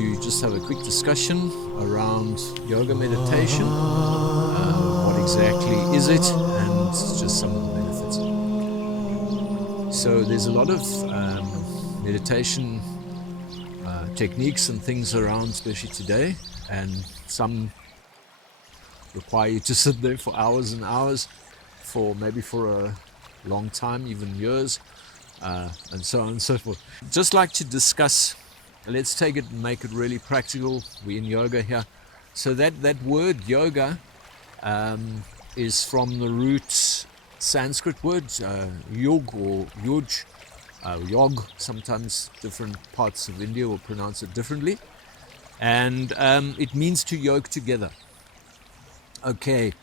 to just have a quick discussion around yoga meditation. What exactly is it, and just some of the benefits. So there's a lot of meditation techniques and things around, especially today, and some require you to sit there for hours and hours, for a long time, even years, and so on and so forth. Just like to discuss, let's take it and make it really practical. We're in yoga here. So that word yoga is from the root Sanskrit word yog or yuj, yog. Sometimes different parts of India will pronounce it differently, and it means to yoke together. Okay,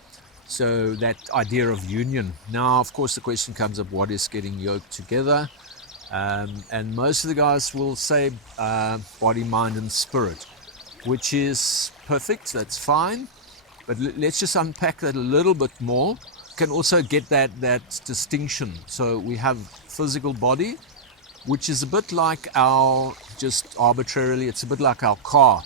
so that idea of union. Now, of course, the question comes up: what is getting yoked together? And most of the guys will say body, mind, and spirit, which is perfect. That's fine. But let's just unpack that a little bit more. Can also get that distinction. So we have physical body, which is a bit like just arbitrarily, it's a bit like our car.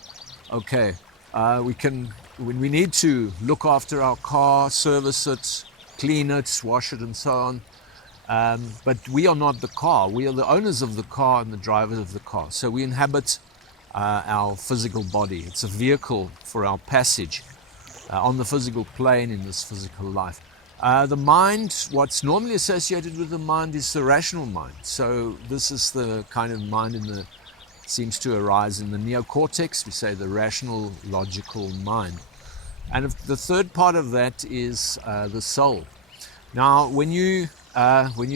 Okay, when we need to look after our car, service it, clean it, wash it, and so on. But we are not the car. We are the owners of the car and the drivers of the car. So we inhabit our physical body. It's a vehicle for our passage on the physical plane in this physical life. The mind, what's normally associated with the mind is the rational mind. So this is the kind of mind seems to arise in the neocortex. We say the rational, logical mind. And the third part of that is the soul. Now, when you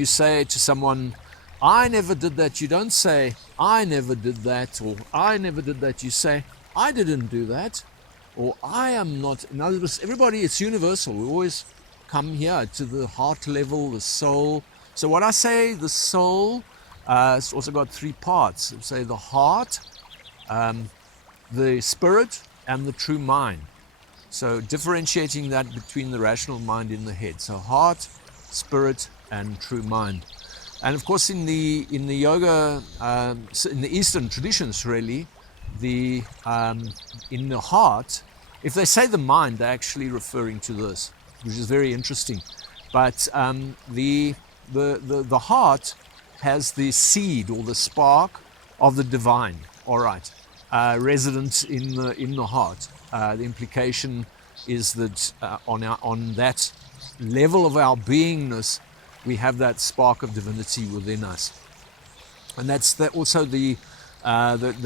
say to someone, I never did that, you don't say, I never did that, or I never did that. You say, I didn't do that, or I am not. In other words, everybody, it's universal. We always come here to the heart level, the soul. So what I say, the soul, it's also got three parts. I say the heart, the spirit, and the true mind. So differentiating that between the rational mind in the head. So heart, spirit, and true mind. And of course, in the yoga, in the Eastern traditions, really, in the heart, if they say the mind, they're actually referring to this, which is very interesting. But the heart has the seed or the spark of the divine. All right, resident in the heart. The implication is that on that level of our beingness, we have that spark of divinity within us, and that's also the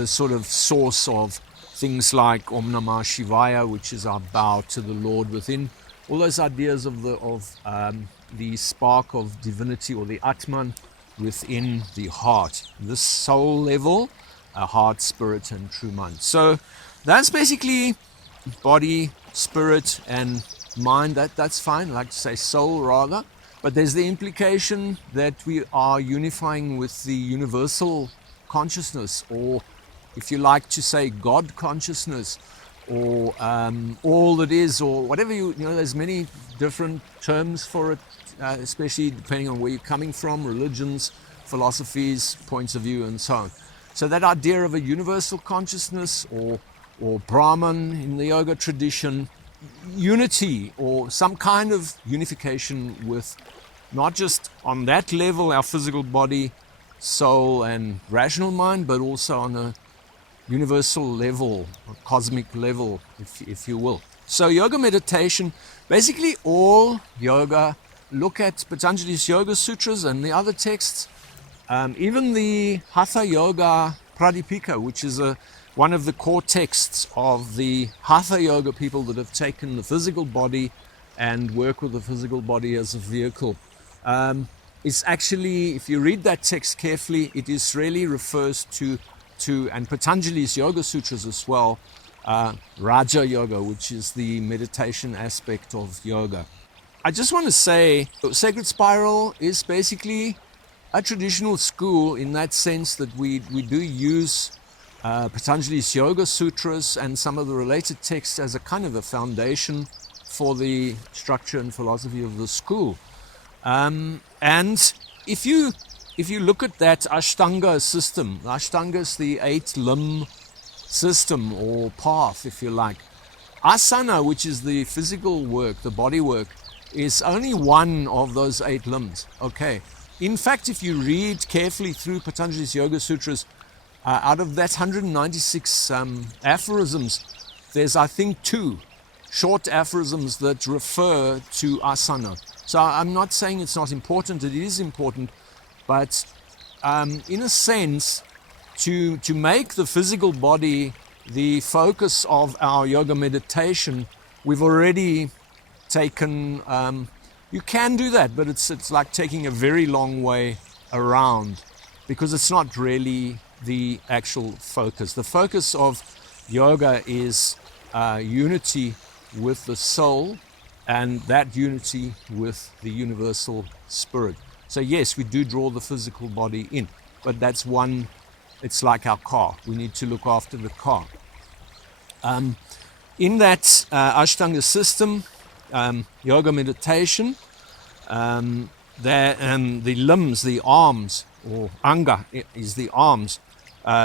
sort of source of things like Om Namah Shivaya, which is our bow to the Lord within. All those ideas of the spark of divinity or the Atman within the heart, this soul level, heart, spirit, and true mind. So that's basically body, spirit, and mind. That's fine. I like to say soul rather. But there's the implication that we are unifying with the universal consciousness, or if you like to say God consciousness, or all that is, or whatever you know. There's many different terms for it, especially depending on where you're coming from, religions, philosophies, points of view, and so on. So that idea of a universal consciousness, or Brahman in the yoga tradition, unity or some kind of unification with not just on that level, our physical body, soul, and rational mind, but also on a universal level, a cosmic level, if you will. So yoga meditation, basically all yoga, look at Patanjali's Yoga Sutras and the other texts, even the Hatha Yoga Pradipika, which is one of the core texts of the Hatha Yoga people that have taken the physical body and work with the physical body as a vehicle. It's actually, if you read that text carefully, it is really refers to and Patanjali's Yoga Sutras as well, Raja Yoga, which is the meditation aspect of yoga. I just want to say, Sacred Spiral is basically a traditional school in that sense that we do use Patanjali's Yoga Sutras and some of the related texts as a kind of a foundation for the structure and philosophy of the school. And if you look at that Ashtanga system, Ashtanga is the 8 limb system or path, if you like. Asana, which is the physical work, the body work, is only one of those 8 limbs. Okay. In fact, if you read carefully through Patanjali's Yoga Sutras, out of that 196 aphorisms, there's, I think, 2 short aphorisms that refer to asana. So I'm not saying it's not important, it is important, but in a sense, to make the physical body the focus of our yoga meditation, we've already taken, you can do that, but it's like taking a very long way around, because it's not really the actual focus. The focus of yoga is unity with the soul, and that unity with the universal spirit. So yes, we do draw the physical body in, but that's one, it's like our car. We need to look after the car. In that Ashtanga system, yoga meditation, the limbs, the arms, or anga is the arms,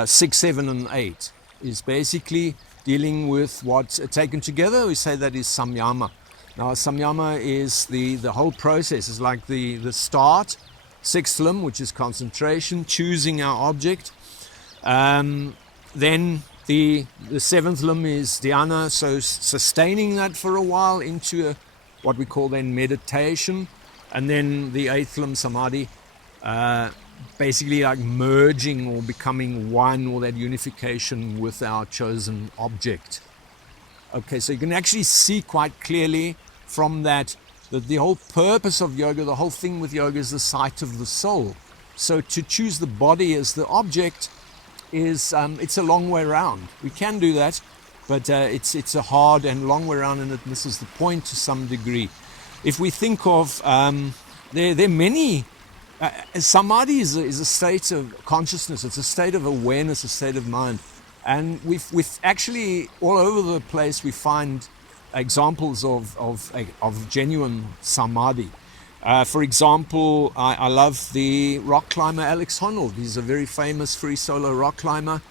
6, 7 and 8 is basically dealing with what's taken together. We say that is samyama. Now samyama is the whole process, is like the start, 6th limb, which is concentration, choosing our object. Then the 7th limb is dhyana, so sustaining that for a while into what we call then meditation. And then the 8th limb, samadhi, basically like merging or becoming one, or that unification with our chosen object. Okay, so you can actually see quite clearly from that the whole purpose of yoga, the whole thing with yoga, is the sight of the soul. So to choose the body as the object is, it's a long way around. We can do that, but it's a hard and long way around, and it misses the point to some degree. If we think of, there are many, samadhi is a state of consciousness, it's a state of awareness, a state of mind. And we've actually, all over the place, we find examples of genuine samadhi. For example, I love the rock climber Alex Honnold. He's a very famous free solo rock climber.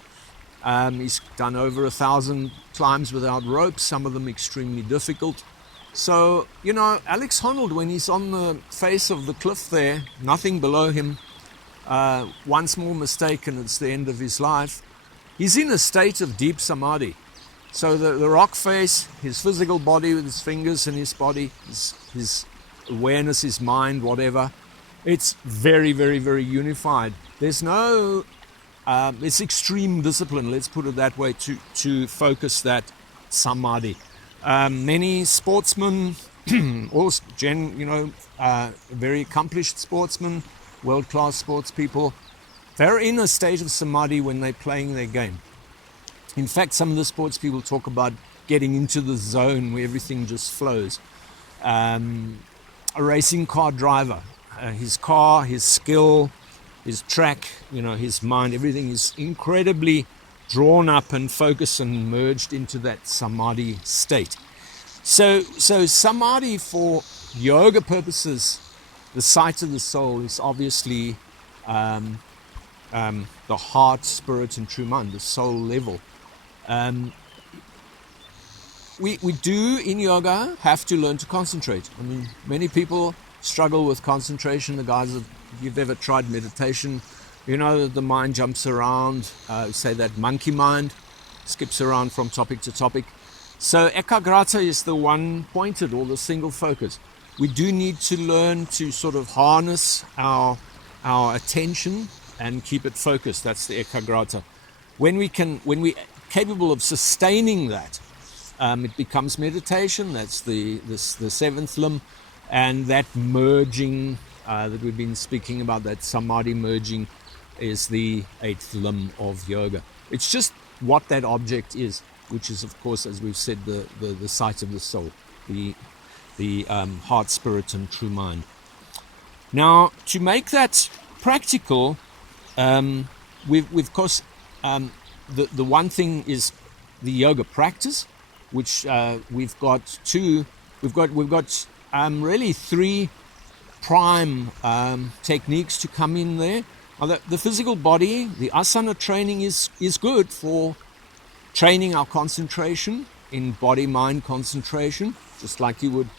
He's done over 1,000 climbs without ropes, some of them extremely difficult. So, you know, Alex Honnold, when he's on the face of the cliff there, nothing below him, one small mistake and it's the end of his life, he's in a state of deep samadhi. So the rock face, his physical body with his fingers and his body, his awareness, his mind, whatever, it's very, very, very unified. There's no, it's extreme discipline, let's put it that way, to focus that samadhi. Many sportsmen, also very accomplished sportsmen, world-class sports people, they're in a state of samadhi when they're playing their game. In fact, some of the sports people talk about getting into the zone where everything just flows. A racing car driver, his car, his skill, his track, his mind, everything is incredibly drawn up and focused and merged into that samadhi state. So samadhi for yoga purposes, the sight of the soul is obviously the heart, spirit and true mind, the soul level. We do in yoga have to learn to concentrate. I mean, many people struggle with concentration. The guys, if you've ever tried meditation, you know that the mind jumps around, say that monkey mind, skips around from topic to topic. So ekagrata is the one pointed, or the single focus. We do need to learn to sort of harness our attention and keep it focused. That's the ekagrata. When we're capable of sustaining that, it becomes meditation. That's the 7th limb, and that merging that we've been speaking about, that samadhi merging, is the 8th limb of yoga. It's just what that object is, which is, of course, as we've said, the sight of the soul, the heart, spirit, and true mind. Now, to make that practical, we've of course, the one thing is the yoga practice, which we've got really 3 prime techniques to come in there. The physical body, the asana training is good for training our concentration in body-mind concentration, just like you would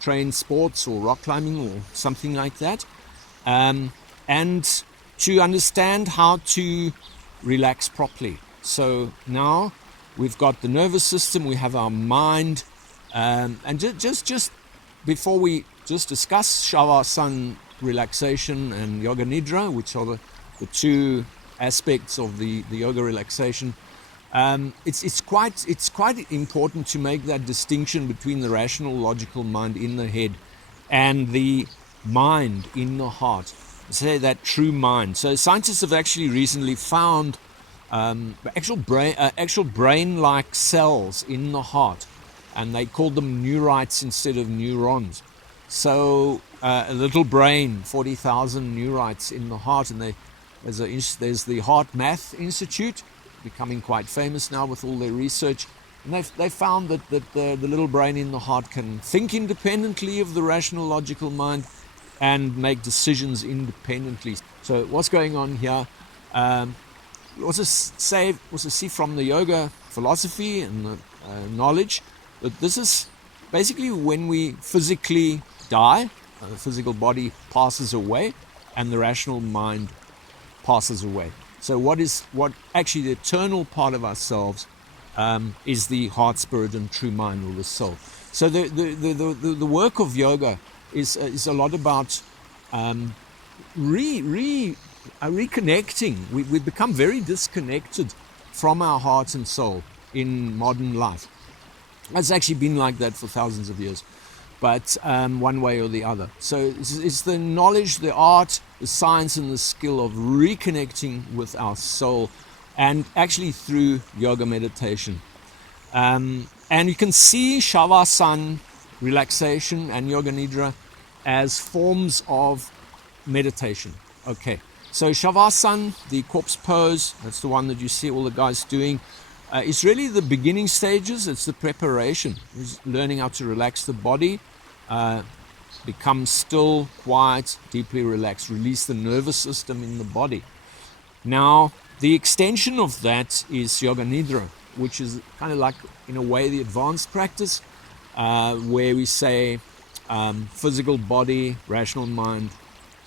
train sports or rock climbing or something like that, and to understand how to relax properly. So now we've got the nervous system, we have our mind, and just before we just discuss Shavasana relaxation and Yoga Nidra, which are the two aspects of the yoga relaxation, it's quite important to make that distinction between the rational, logical mind in the head and the mind in the heart. Say that true mind. So scientists have actually recently found actual brain-like cells in the heart, and they call them neurites instead of neurons. So a little brain, 40,000 neurites in the heart, and there's the Heart Math Institute, becoming quite famous now with all their research, and they found that the little brain in the heart can think independently of the rational, logical mind and make decisions independently. So what's going on here? Also see from the yoga philosophy and the knowledge that this is basically when we physically die, the physical body passes away, and the rational mind passes away. So what actually the eternal part of ourselves is the heart, spirit, and true mind, or the soul. So the work of yoga is a lot about reconnecting. We've become very disconnected from our heart and soul in modern life. It's actually been like that for thousands of years, but one way or the other. So it's the knowledge, the art, the science, and the skill of reconnecting with our soul, and actually through yoga meditation. And you can see Shavasana, relaxation, and Yoga Nidra as forms of meditation. Okay, so Shavasana, the corpse pose, that's the one that you see all the guys doing, is really the beginning stages. It's the preparation. It's learning how to relax the body, become still, quiet, deeply relaxed, release the nervous system in the body. Now, the extension of that is Yoga Nidra, which is kind of like, in a way, the advanced practice, where we say physical body, rational mind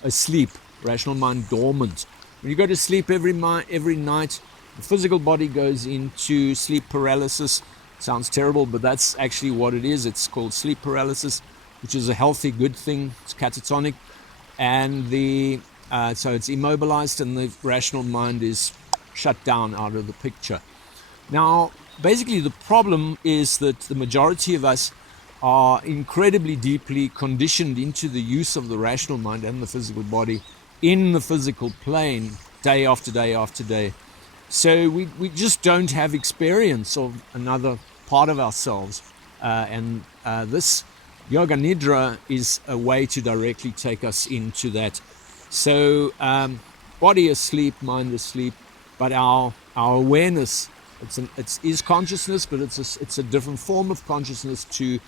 asleep, rational mind dormant. When you go to sleep every night, the physical body goes into sleep paralysis. Sounds terrible, but that's actually what it is. It's called sleep paralysis, which is a healthy, good thing. It's catatonic, and so it's immobilized, and the rational mind is shut down out of the picture. Now, basically, the problem is that the majority of us are incredibly deeply conditioned into the use of the rational mind and the physical body in the physical plane day after day after day. So we just don't have experience of another part of ourselves. And this Yoga Nidra is a way to directly take us into that. So body asleep, mind asleep, but our awareness, it is consciousness, but it's a different form of consciousness to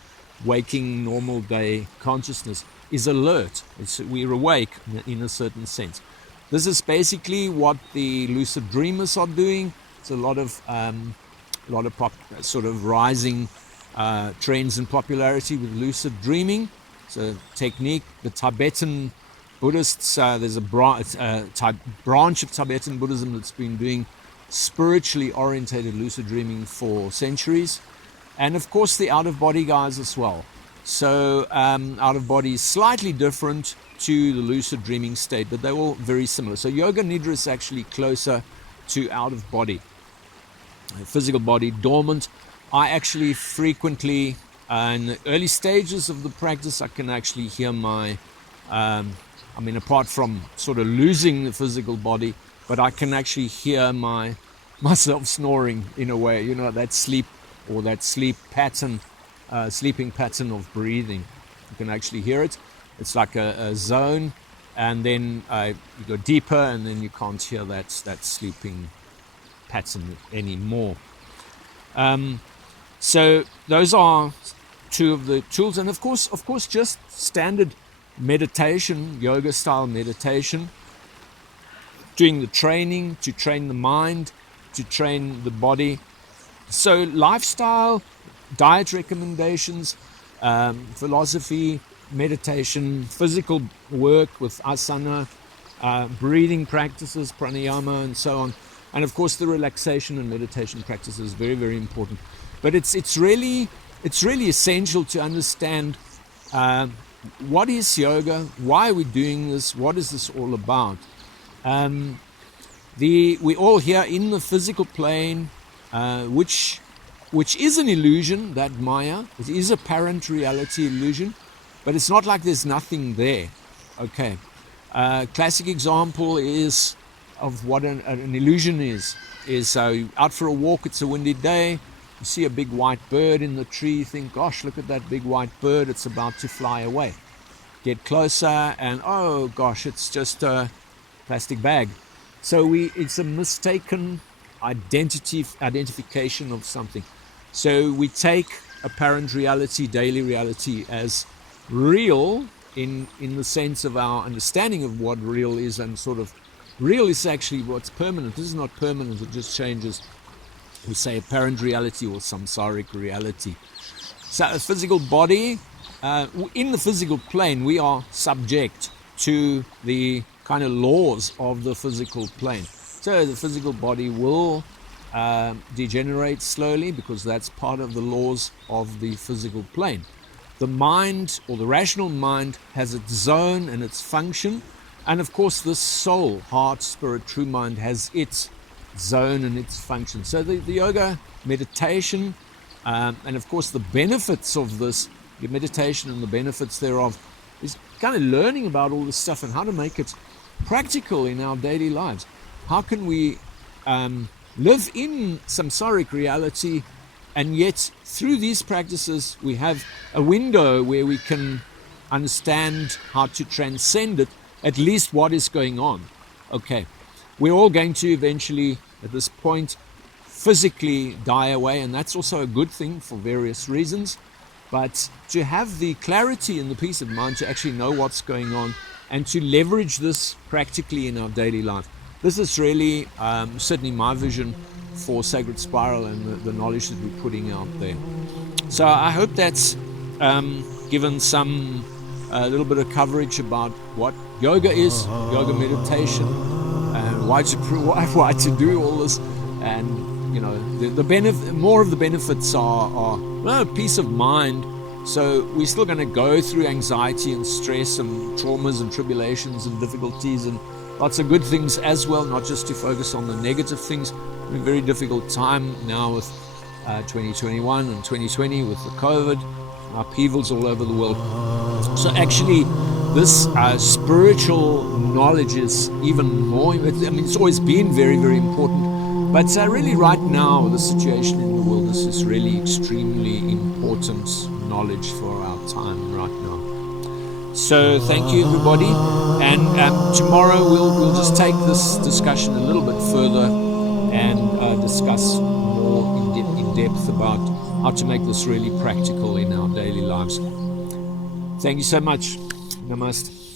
waking normal day consciousness, is alert. We're awake in a certain sense. This is basically what the lucid dreamers are doing. It's a lot of sort of rising trends in popularity with lucid dreaming. It's a technique. The Tibetan Buddhists, there's a branch of Tibetan Buddhism that's been doing spiritually orientated lucid dreaming for centuries. And of course the out-of-body guys as well. So out-of-body is slightly different to the lucid dreaming state, but they're all very similar. So Yoga Nidra is actually closer to out-of-body. Physical body dormant. I actually frequently, in the early stages of the practice, I can actually hear apart from sort of losing the physical body, but I can actually hear myself snoring in a way, that sleep or that sleeping pattern of breathing. You can actually hear it. It's like a zone, and then you go deeper, and then you can't hear that sleeping pattern anymore. So those are two of the tools, and of course, just standard meditation, yoga style meditation, doing the training to train the mind, to train the body, So lifestyle, diet recommendations, philosophy, meditation, physical work with asana, breathing practices, pranayama, and so on. And of course, the relaxation and meditation practice is very, very important. But it's really essential to understand what is yoga, why are we doing this, what is this all about. We all here in the physical plane, which is an illusion, that Maya. It is apparent reality illusion, but it's not like there's nothing there. Okay. Classic example is of what an illusion is out for a walk, it's a windy day, you see a big white bird in the tree, you think, gosh, look at that big white bird, it's about to fly away. Get closer and oh gosh, it's just a plastic bag. So it's a mistaken identification of something. So we take apparent reality, daily reality, as real in the sense of our understanding of what real is, and sort of real is actually what's permanent. This is not permanent, it just changes. We say apparent reality or samsaric reality. So a physical body, in the physical plane, we are subject to the kind of laws of the physical plane. So the physical body will degenerate slowly because that's part of the laws of the physical plane. The mind, or the rational mind, has its zone and its function. And of course, the soul, heart, spirit, true mind has its zone and its function. So the yoga, meditation, and of course the benefits of this, the meditation and the benefits thereof, is kind of learning about all this stuff and how to make it practical in our daily lives. How can we live in samsaric reality, and yet through these practices we have a window where we can understand how to transcend it, at least what is going on. Okay, we're all going to eventually, at this point, physically die away, and that's also a good thing for various reasons. But to have the clarity and the peace of mind to actually know what's going on and to leverage this practically in our daily life. This is really certainly my vision for Sacred Spiral and the knowledge that we're putting out there. So I hope that's given some a little bit of coverage about what yoga is, yoga meditation, and why to do all this, and you know the benefit. More of the benefits are peace of mind. So we're still going to go through anxiety and stress and traumas and tribulations and difficulties and lots of good things as well, not just to focus on the negative things. It's been a very difficult time now with 2021 and 2020 with the COVID, upheavals all over the world. So actually this spiritual knowledge is even more, it's always been very, very important, but really right now, the situation in the world, this is really extremely important knowledge for our time right now. So thank you everybody, and tomorrow we'll just take this discussion a little bit further and discuss more in depth about how to make this really practical in our daily lives. Thank you so much. Namaste.